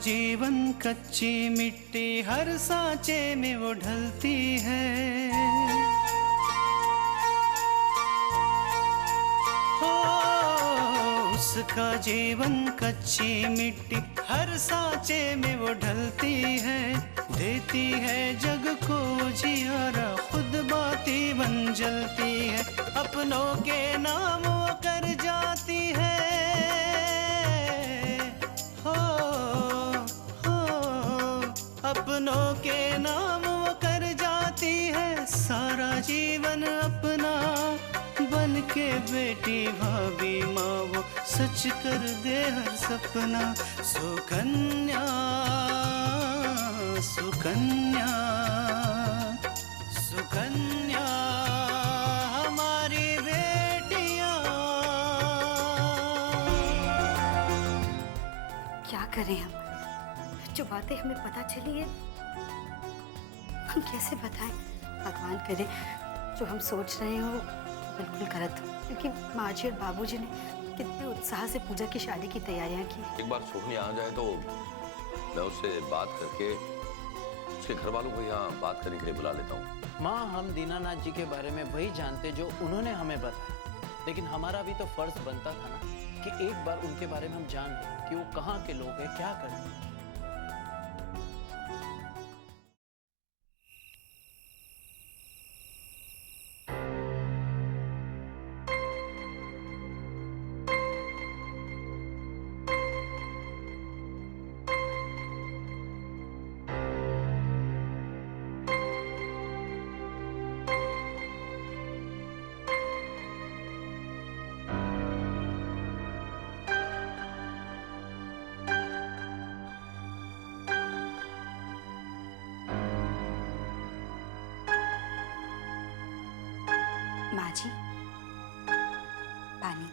जीवन कच्ची मिट्टी, हर सांचे में वो ढलती है। हो उसका जीवन कच्ची मिट्टी, हर सांचे में वो ढलती है। देती है जग को जियारा, खुद बाती बन जलती है। अपनों के नाम वो कर जाती है। हो अपनों के नाम वो कर जाती है। सारा जीवन अपना बन के बेटी भाभी माँ वो सच कर दे हर सपना। सुकन्या सुकन्या सुकन्या हमारी बेटियां। क्या करें हम? जो बातें हमें पता चली है हम कैसे बताएं? भगवान करे जो हम सोच रहे हो बिल्कुल गलत हो, क्योंकि माँ जी और बाबूजी ने कितने उत्साह से पूजा की शादी की तैयारियां की। एक बार सोहनी आ जाए तो मैं उससे बात करके उसके घर वालों को यहाँ बात करने के लिए बुला लेता हूँ। माँ, हम दीनानाथ जी के बारे में वही जानते जो उन्होंने हमें बताया, लेकिन हमारा भी तो फर्ज बनता था ना कि एक बार उनके बारे में हम जान लें कि वो कहाँ के लोग हैं, क्या करते हैं। माँ जी, पानी।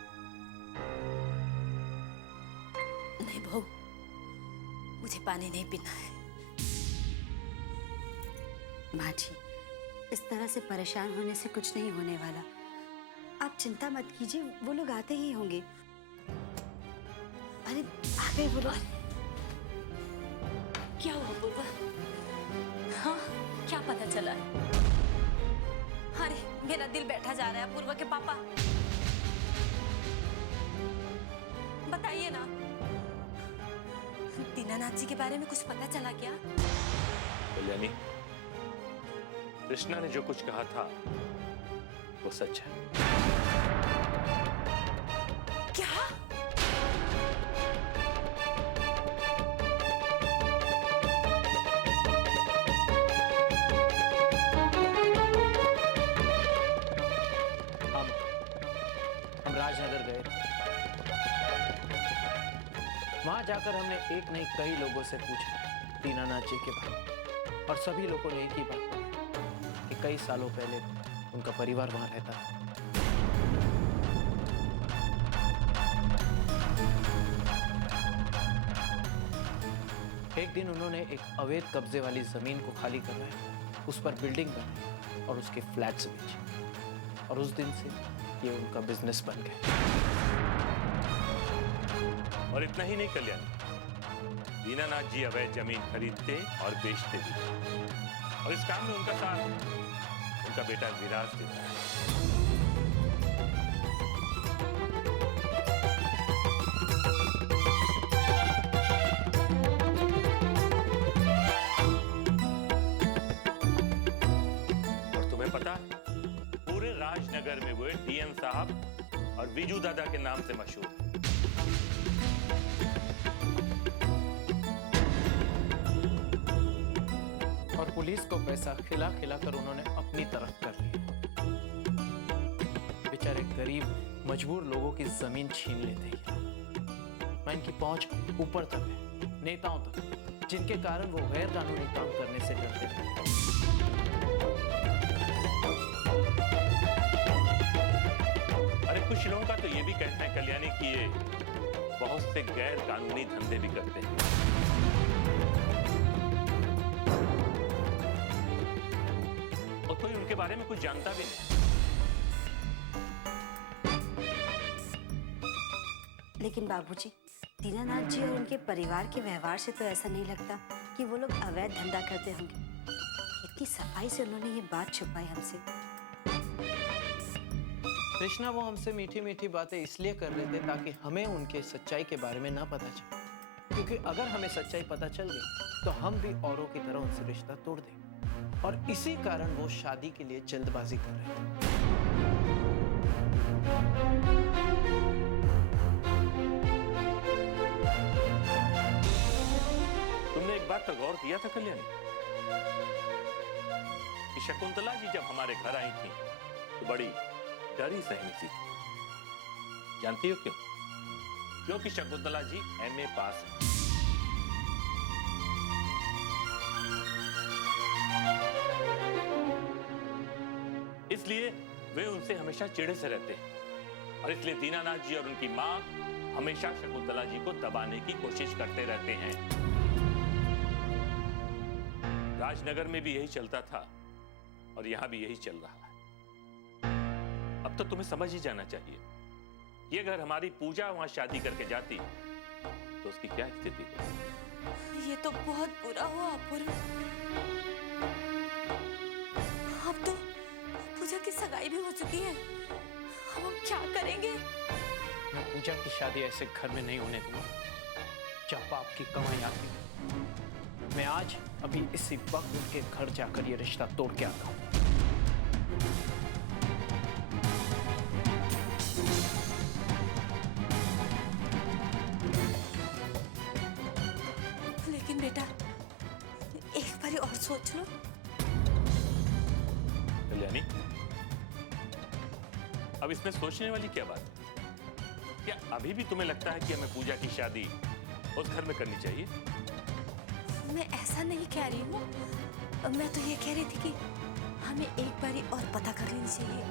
नहीं बहू, मुझे पानी नहीं पीना है। माँ जी, इस तरह से परेशान होने से कुछ नहीं होने वाला। आप चिंता मत कीजिए, वो लोग आते ही होंगे। अरे आ गए वो लोग। क्या हुआ बुआ? हाँ, क्या पता चला है? अरे मेरा दिल बैठा जा रहा है अपूर्वा के पापा। बताइए ना, दीनानाथ जी के बारे में कुछ पता चला क्या? कल्याणी, कृष्णा ने जो कुछ कहा था वो सच है। क्या? हम राजनगर गए। वहां जाकर हमने एक नहीं कई लोगों से पूछा दीनानाथ जी के बारे में, और सभी लोगों ने एक ही बात कही कि कई सालों पहले उनका परिवार वहां रहता था। एक दिन उन्होंने एक अवैध कब्जे वाली जमीन को खाली करवाया, उस पर बिल्डिंग बनाई और उसके फ्लैट्स बेचे, और उस दिन से ये उनका बिजनेस बन गया। और इतना ही नहीं कल्याणी, दीनानाथ जी अवैध जमीन खरीदते और बेचते भी, और इस काम में उनका साथ उनका बेटा विराज देता है। और तुम्हें पता, पूरे राजनगर में वो डीएम साहब और विजू दादा के नाम से मशहूर है। और पुलिस को पैसा खिला खिला कर उन्होंने अपनी तरफ कर लिया। बेचारे गरीब मजबूर लोगों की जमीन छीन लेते हैं। मैं इनकी पहुंच ऊपर तक है, नेताओं तक, जिनके कारण वो गैर कानूनी काम करने से डरते हैं। अरे कुछ लोगों का तो ये भी कहना है कल्याणी कि ये बहुत से गैर कानूनी धंधे भी करते हैं। और कोई उनके बारे में कुछ जानता भी नहीं। लेकिन बाबूजी, दीनानाथ जी और उनके परिवार के व्यवहार से तो ऐसा नहीं लगता कि वो लोग अवैध धंधा करते होंगे। इतनी सफाई से उन्होंने ये बात छुपाई हमसे। कृष्णा, वो हमसे मीठी मीठी बातें इसलिए कर रहे थे ताकि हमें उनके सच्चाई के बारे में ना पता चले, क्योंकि अगर हमें सच्चाई पता चल गई तो हम भी औरों की तरह उनसे रिश्ता तोड़ देंगे, और इसी कारण वो शादी के लिए जल्दबाजी कर रहे थे। तुमने एक बात पर गौर किया था कल्याणी, कि शकुंतला जी जब हमारे घर आई थी तो बड़ी डरी सहमी सी थी। जानती हो क्यों? क्योंकि शकुंतला जी एमए पास है। इसलिए वे उनसे हमेशा चिढ़े से रहते हैं, और इसलिए दीनानाथ जी और उनकी मां हमेशा शकुंतला जी को दबाने की कोशिश करते रहते हैं। राजनगर में भी यही चलता था और यहां भी यही चल रहा है। अब तो तुम्हें समझ ही जाना चाहिए, ये घर हमारी पूजा वहां शादी करके जाती तो उसकी क्या स्थिति होती। ये तो बहुत बुरा हुआ अपूर्व। अब तो पूजा की सगाई भी हो चुकी है, अब हम क्या करेंगे? मैं पूजा की शादी ऐसे घर में नहीं होने दूंगा जब बाप की कमाई आती है। मैं आज अभी इसी वक्त उनके घर जाकर ये रिश्ता तोड़ के आता हूं। लेकिन बेटा, एक बार और सोच लो। कल्याणी, अब इसमें सोचने वाली क्या बात? क्या अभी भी तुम्हें लगता है कि हमें पूजा की शादी उस घर में करनी चाहिए? मैं ऐसा नहीं कह रही हूँ, मैं तो ये कह रही थी कि हमें एक बारी और पता कर लेनी चाहिए।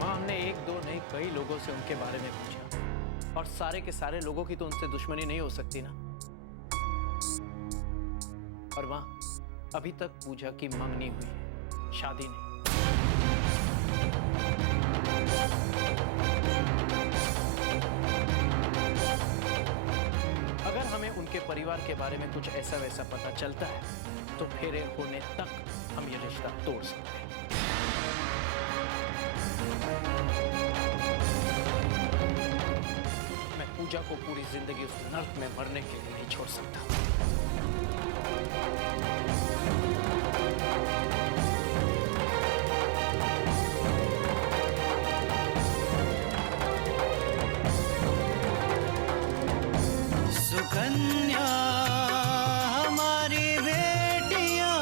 माँ, हमने एक दो नहीं कई लोगों से उनके बारे में पूछा, और सारे के सारे लोगों की तो उनसे दुश्मनी नहीं हो सकती ना। और माँ, अभी तक पूजा की मंगनी हुई है, शादी नहीं। अगर हमें उनके परिवार के बारे में कुछ ऐसा वैसा पता चलता है तो फेरे होने तक हम ये रिश्ता तोड़ सकते हैं। मैं पूजा को पूरी जिंदगी उस नर्क में मरने के लिए नहीं छोड़ सकता। सुकन्या हमारी बेटियां,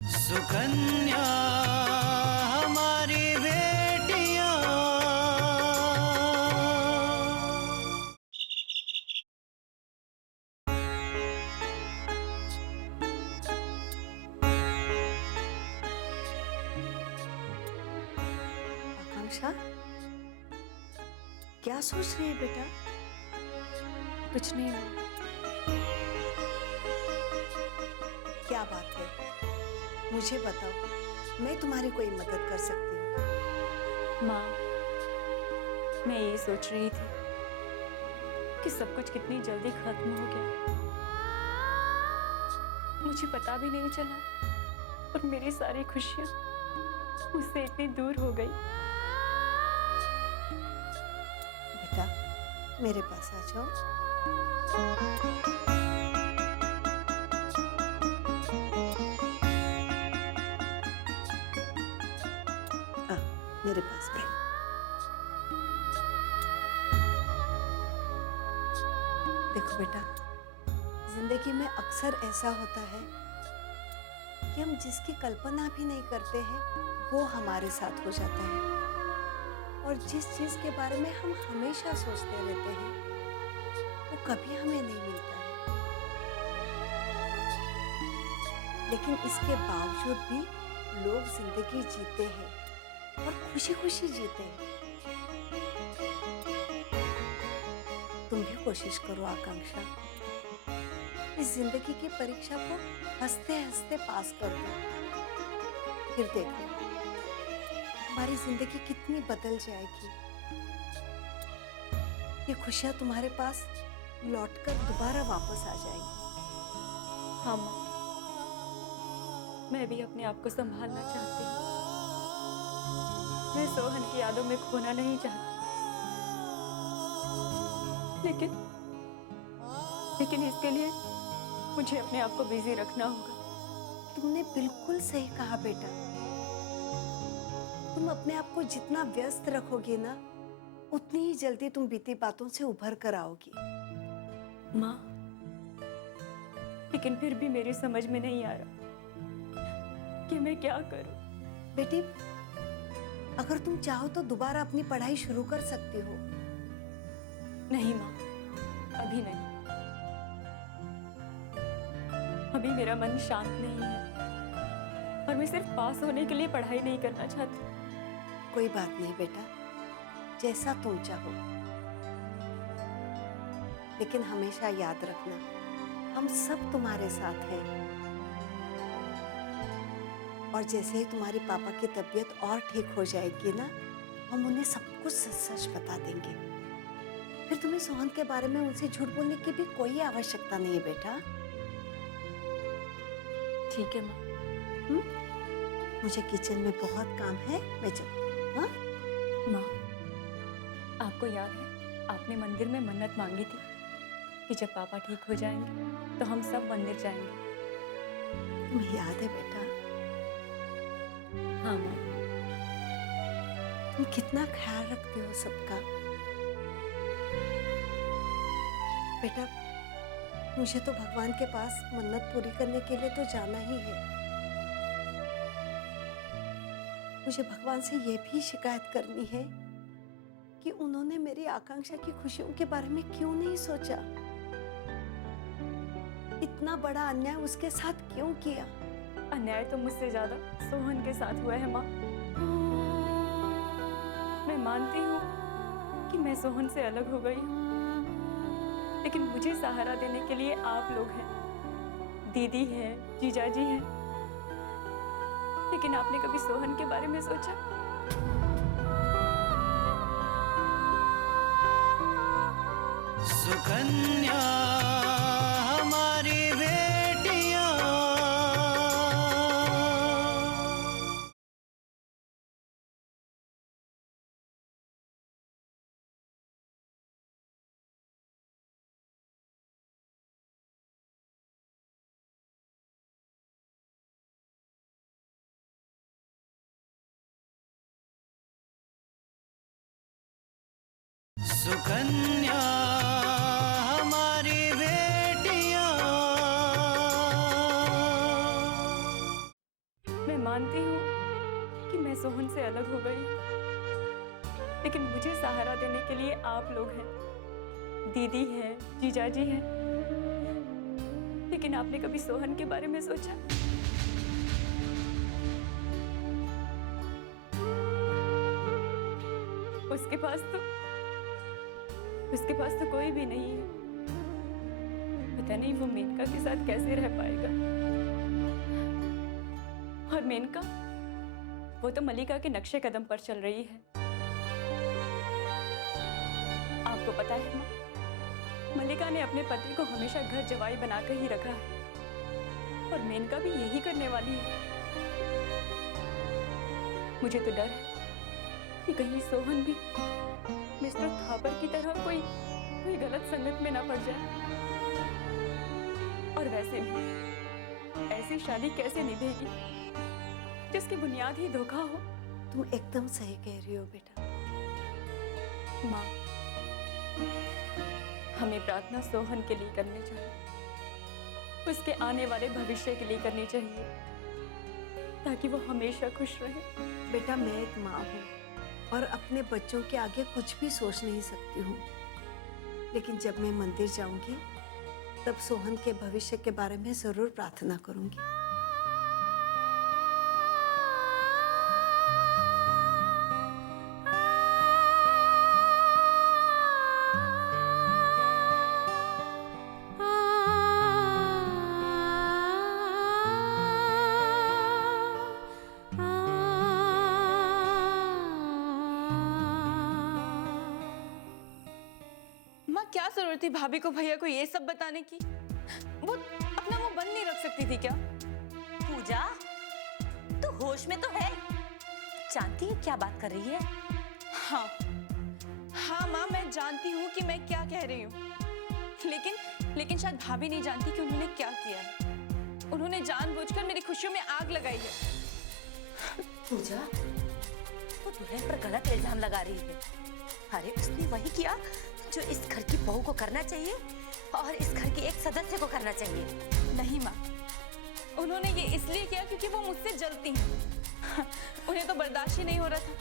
सुकन्या हमारी बेटियां। आकांक्षा, क्या सोच रही है बेटा? कुछ नहीं। क्या बात है, मुझे बताओ, मैं तुम्हारी कोई मदद कर सकती हूँ। माँ, मैं ये सोच रही थी कि सब कुछ कितनी जल्दी खत्म हो गया, मुझे पता भी नहीं चला, और मेरी सारी खुशियाँ मुझसे इतनी दूर हो गई। बेटा, मेरे पास आ जाओ। मेरे पास बैठ। देखो बेटा, जिंदगी में अक्सर ऐसा होता है कि हम जिसकी कल्पना भी नहीं करते हैं वो हमारे साथ हो जाता है, और जिस चीज के बारे में हम हमेशा सोचते रहते हैं वो कभी हमें नहीं मिलता है। लेकिन इसके बावजूद भी लोग जिंदगी जीते हैं और खुशी खुशी जीते हैं। तुम भी कोशिश करो आकांक्षा, इस जिंदगी की परीक्षा को हंसते हंसते पास कर दो। फिर देखो हमारी जिंदगी कितनी बदल जाएगी। ये खुशियां तुम्हारे पास लौटकर दोबारा वापस आ जाएगी। हाँ माँ, मैं भी अपने आप को संभालना चाहती हूँ। मैं सोहन की यादों में खोना नहीं चाहती, लेकिन इसके लिए मुझे अपने आप को बिजी रखना होगा। तुमने बिल्कुल सही कहा बेटा। तुम अपने आप को जितना व्यस्त रखोगे ना, उतनी ही जल्दी तुम बीती बातों से उभर कर आओगी। माँ, लेकिन फिर भी मेरी समझ में नहीं आ रहा कि मैं क्या करूं। बेटी, अगर तुम चाहो तो दोबारा अपनी पढ़ाई शुरू कर सकती हो। नहीं माँ, अभी नहीं। अभी मेरा मन शांत नहीं है और मैं सिर्फ पास होने के लिए पढ़ाई नहीं करना चाहती। कोई बात नहीं बेटा, जैसा तुम चाहो, लेकिन हमेशा याद रखना हम सब तुम्हारे साथ हैं। और जैसे ही तुम्हारे पापा की तबीयत और ठीक हो जाएगी ना, हम उन्हें सब कुछ सच सच बता देंगे। फिर तुम्हें सोहन के बारे में उनसे झूठ बोलने की भी कोई आवश्यकता नहीं है बेटा। ठीक है माँ। मुझे किचन में बहुत काम है, मैं चलूं। हाँ माँ, आपको याद है आपने मंदिर में मन्नत मांगी थी कि जब पापा ठीक हो जाएंगे तो हम सब मंदिर जाएंगे। तुम्हें याद है बेटा? हाँ माँ। तुम कितना ख्याल रखते हो सबका। बेटा, मुझे तो भगवान के पास मन्नत पूरी करने के लिए तो जाना ही है। मुझे भगवान से ये भी शिकायत करनी है कि उन्होंने मेरी आकांक्षा की खुशियों के बारे में क्यों नहीं सोचा। इतना बड़ा अन्याय उसके साथ क्यों किया? अन्याय तो मुझसे ज्यादा सोहन के साथ हुआ है माँ। मैं मानती हूँ कि मैं सोहन से अलग हो गई हूँ, लेकिन मुझे सहारा देने के लिए आप लोग हैं, दीदी है, जीजाजी हैं। लेकिन आपने कभी सोहन के बारे में सोचा? सुकन्या हमारी बेटियां, सुकन्या हमारी बेटियां। मैं मानती हूँ कि मैं सोहन से अलग हो गई हूँ, लेकिन मुझे सहारा देने के लिए आप लोग हैं, दीदी है, जीजाजी हैं। लेकिन आपने कभी सोहन के बारे में सोचा? उसके पास तो कोई भी नहीं है। पता नहीं वो मेनका के साथ कैसे रह पाएगा। और मेनका, वो तो मलिका के नक्शे कदम पर चल रही है। आपको पता है माँ, मलिका ने अपने पति को हमेशा घर जवाई बनाकर ही रखा है और मेनका भी यही करने वाली है। मुझे तो डर है कि कहीं सोहन भी मिस्टर थापर की तरह कोई गलत संगत में ना पड़ जाए। और वैसे भी ऐसी शादी कैसे निभेगी जिसकी बुनियाद ही धोखा हो? तुम एकदम सही कह रही हो बेटा। माँ, हमें प्रार्थना सोहन के लिए करनी चाहिए, उसके आने वाले भविष्य के लिए करनी चाहिए, ताकि वो हमेशा खुश रहे। बेटा, मैं एक माँ हूँ और अपने बच्चों के आगे कुछ भी सोच नहीं सकती हूँ, लेकिन जब मैं मंदिर जाऊंगी तब सोहन के भविष्य के बारे में जरूर प्रार्थना करूंगी। जरूरत थी भाभी को भैया को ये सब बताने की? वो अपना मुंह बंद नहीं रख सकती थी क्या? पूजा, तू होश में तो है? जानती है क्या बात कर रही है? हाँ हाँ माँ, मैं जानती हूँ कि मैं क्या कह रही हूँ, लेकिन शायद भाभी नहीं जानती कि उन्होंने क्या किया है। उन्होंने जानबूझकर मेरी खुशियों में आग लगाई है। पूजा, वो दुल्हन पर गलत इल्जाम लगा रही है। अरे उसने वही किया जो इस घर की बहू को करना चाहिए और इस घर के एक सदस्य को करना चाहिए। नहीं माँ, उन्होंने ये इसलिए किया क्योंकि वो मुझसे जलती हैं। उन्हें तो बर्दाश्त ही नहीं हो रहा था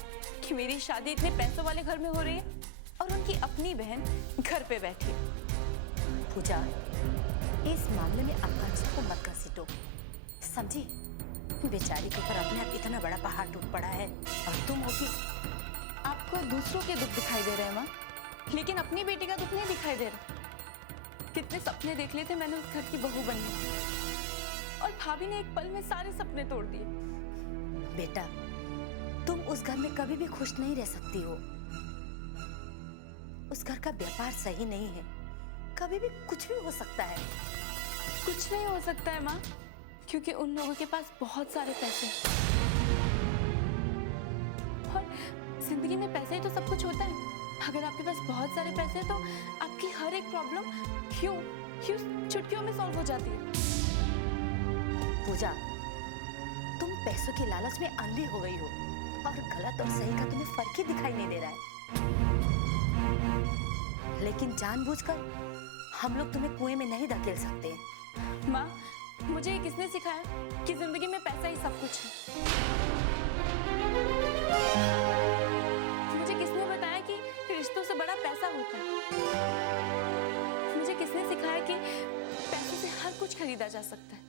कि मेरी शादी इतने पैसों वाले घर में हो रही है और उनकी अपनी बहन घर पे बैठी है। पूजा, इस मामले में आकांक्षा को मत घसीटो, समझी? बेचारी के ऊपर अपने आप इतना बड़ा पहाड़ टूट पड़ा है और तुम होगी। आपको दूसरों के दुख दिखाई दे रहे हैं माँ, लेकिन अपनी बेटी का दुख नहीं दिखाई दे रहा। कितने सपने देख लिए थे मैंने उस घर की बहू बनने के, और भाभी ने एक पल में सारे सपने तोड़ दिए। बेटा, तुम उस घर में कभी भी खुश नहीं रह सकती हो। उस घर का व्यापार सही नहीं है, कभी भी कुछ भी हो सकता है। कुछ नहीं हो सकता है माँ, क्योंकि उन लोगों के पास बहुत सारे पैसे हैं। और जिंदगी में पैसा ही तो सब कुछ होता है। अगर आपके पास बहुत सारे पैसे हैं तो आपकी हर एक प्रॉब्लम क्यों चुटकियों में सॉल्व हो जाती है। पूजा, तुम पैसों की लालच में अंधी हो गई हो और गलत और सही का तुम्हें फर्क ही दिखाई नहीं दे रहा है। लेकिन जानबूझकर हम लोग तुम्हें कुएं में नहीं धकेल सकते। माँ, मुझे ये किसने सिखाया कि जिंदगी में पैसा ही सब कुछ है? मुझे किसने बताया कि रिश्तों से बड़ा पैसा होता है? मुझे किसने सिखाया कि पैसे से हर कुछ खरीदा जा सकता है?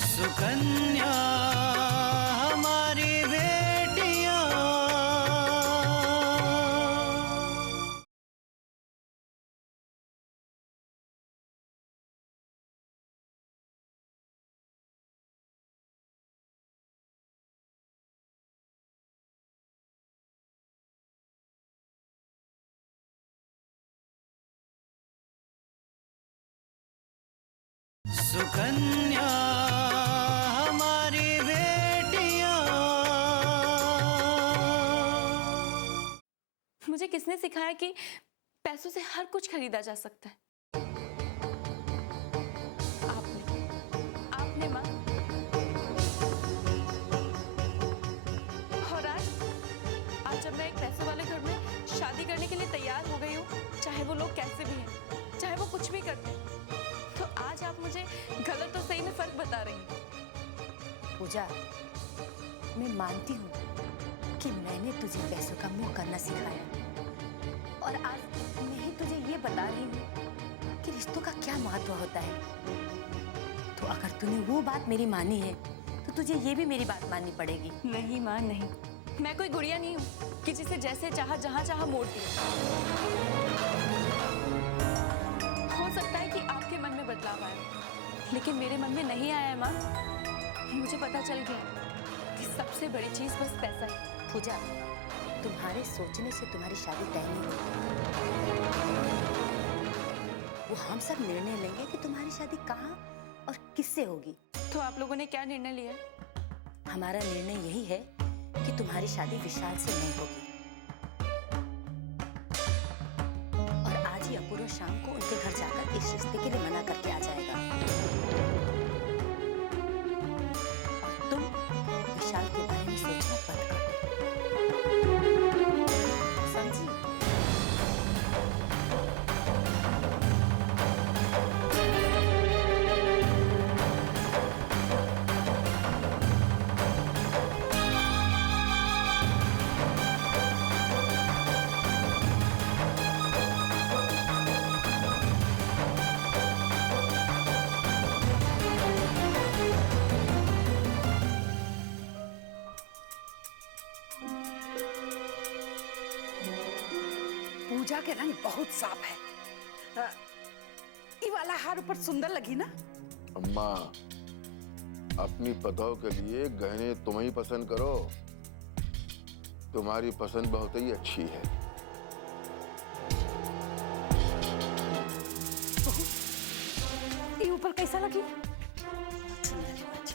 सुकन्या हमारी बेटियां, सुकन्या हमारी बेटियां। मुझे किसने सिखाया कि पैसों से हर कुछ खरीदा जा सकता है? आपने माँ। और आज जब मैं एक पैसों वाले घर में शादी करने के लिए तैयार हो गई हूँ, चाहे वो लोग कैसे भी हैं, चाहे वो कुछ भी करते हैं, तो आज आप मुझे गलत और सही में फर्क बता रही हैं। पूजा, मैं मानती हूँ कि मैंने तुझे पैसों का मुंह करना सिखाया, और आज मैं ही तुझे ये बता रही हूँ कि रिश्तों का क्या महत्व होता है। तो अगर तूने वो बात मेरी मानी है तो तुझे ये भी मेरी बात माननी पड़ेगी। नहीं माँ, नहीं, मैं कोई गुड़िया नहीं हूँ कि जिसे जैसे चाहा जहाँ चाहा मोड़ दी। हो सकता है कि आपके मन में बदलाव आया, लेकिन मेरे मन में नहीं आया है माँ। मुझे पता चल गया कि सबसे बड़ी चीज बस पैसा है। पूजा, तुम्हारे सोचने से तुम्हारी शादी तय नहीं होगी। वो हम सब निर्णय लेंगे कि तुम्हारी शादी कहाँ और किससे होगी। तो आप लोगों ने क्या निर्णय लिया? हमारा निर्णय यही है कि तुम्हारी शादी विशाल से नहीं होगी, और आज ही अपूर्व शाम को उनके घर जाकर इस रिश्ते के लिए मना करके आ जाएगा। और तुम विशाल के बारे में सोचना बंद कर दो, समझी? पूजा के रंग बहुत साफ है। ये वाला हार ऊपर सुंदर लगी ना? अम्मा, अपनी पतोह के लिए गहने तुम ही पसंद करो। तुम्हारी पसंद बहुत ही अच्छी है। ये ऊपर कैसा लगी? सुंदर है बच्ची।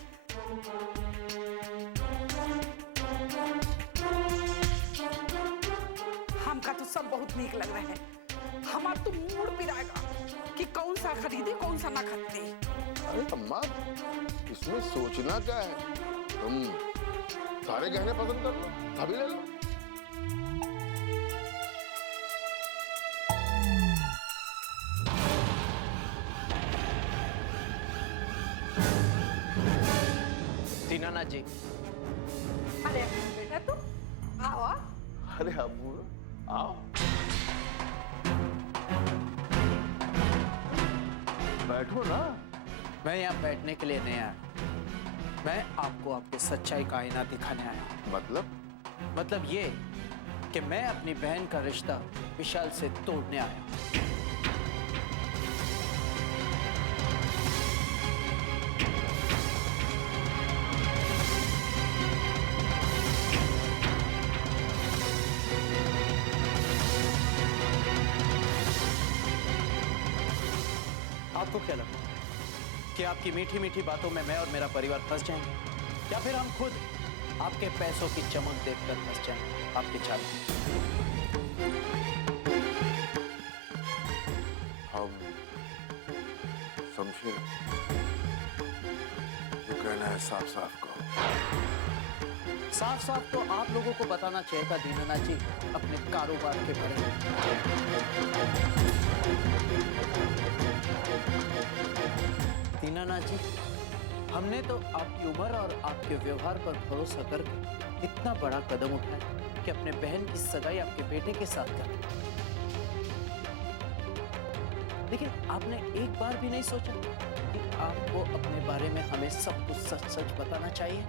हमका तो सब बहुत नीक लग रहे हैं। हमारा तो मूड पिराएगा कि कौन सा खरीदे कौन सा ना खरीदे। अरे अम्मा, इसमें सोचना क्या है? तुम सारे गहने पसंद कर लो, सभी ले लो। दीनानाथ जी, अरे बेटा तुम आओ। अरे अबू आओ, बैठो ना। मैं यहाँ बैठने के लिए नहीं आया, मैं आपको आपके सच्चाई का आईना दिखाने आया। मतलब ये कि मैं अपनी बहन का रिश्ता विशाल से तोड़ने आया। आपको क्या लगता है कि आपकी मीठी मीठी बातों में मैं और मेरा परिवार फंस जाएंगे, या फिर हम खुद आपके पैसों की चमक देखकर फंस जाएंगे आपके चाल में? हम समझे, जो कहना है साफ साफ कहो। साफ साफ तो आप लोगों को बताना चाहिए था दीनानाथ जी, अपने कारोबार के बारे में। दीनानाथ जी, हमने तो आपकी उम्र और आपके व्यवहार पर भरोसा करके इतना बड़ा कदम उठाया कि अपने बहन की सगाई आपके बेटे के साथ कर दी। लेकिन आपने एक बार भी नहीं सोचा कि आपको अपने बारे में हमें सब कुछ सच सच बताना चाहिए?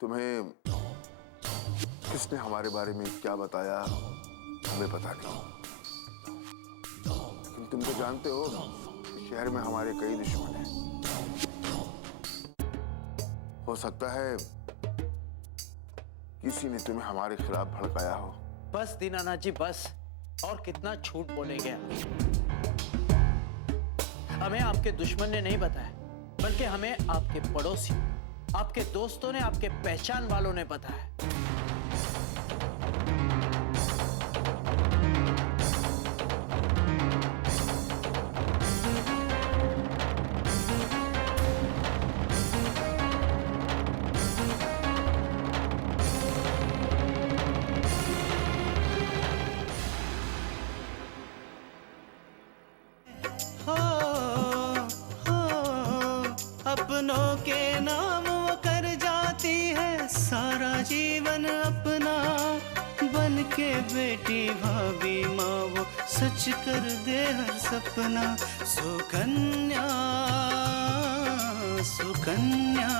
तुम्हें किसने हमारे बारे में क्या बताया हमें पता नहीं, लेकिन तुम तो जानते हो शहर में हमारे कई दुश्मन हैं। हो सकता है किसी ने तुम्हें हमारे खिलाफ भड़काया हो। बस दीनानाथ जी बस, और कितना झूठ बोलेंगे आप? हमें आपके दुश्मन ने नहीं बताया, बल्कि हमें आपके पड़ोसी, आपके दोस्तों ने, आपके पहचान वालों ने बताया। अपनों के नाम वो कर जाती है सारा जीवन अपना, बन के बेटी भाभी माँ वो सच कर दे हर सपना। सुकन्या सुकन्या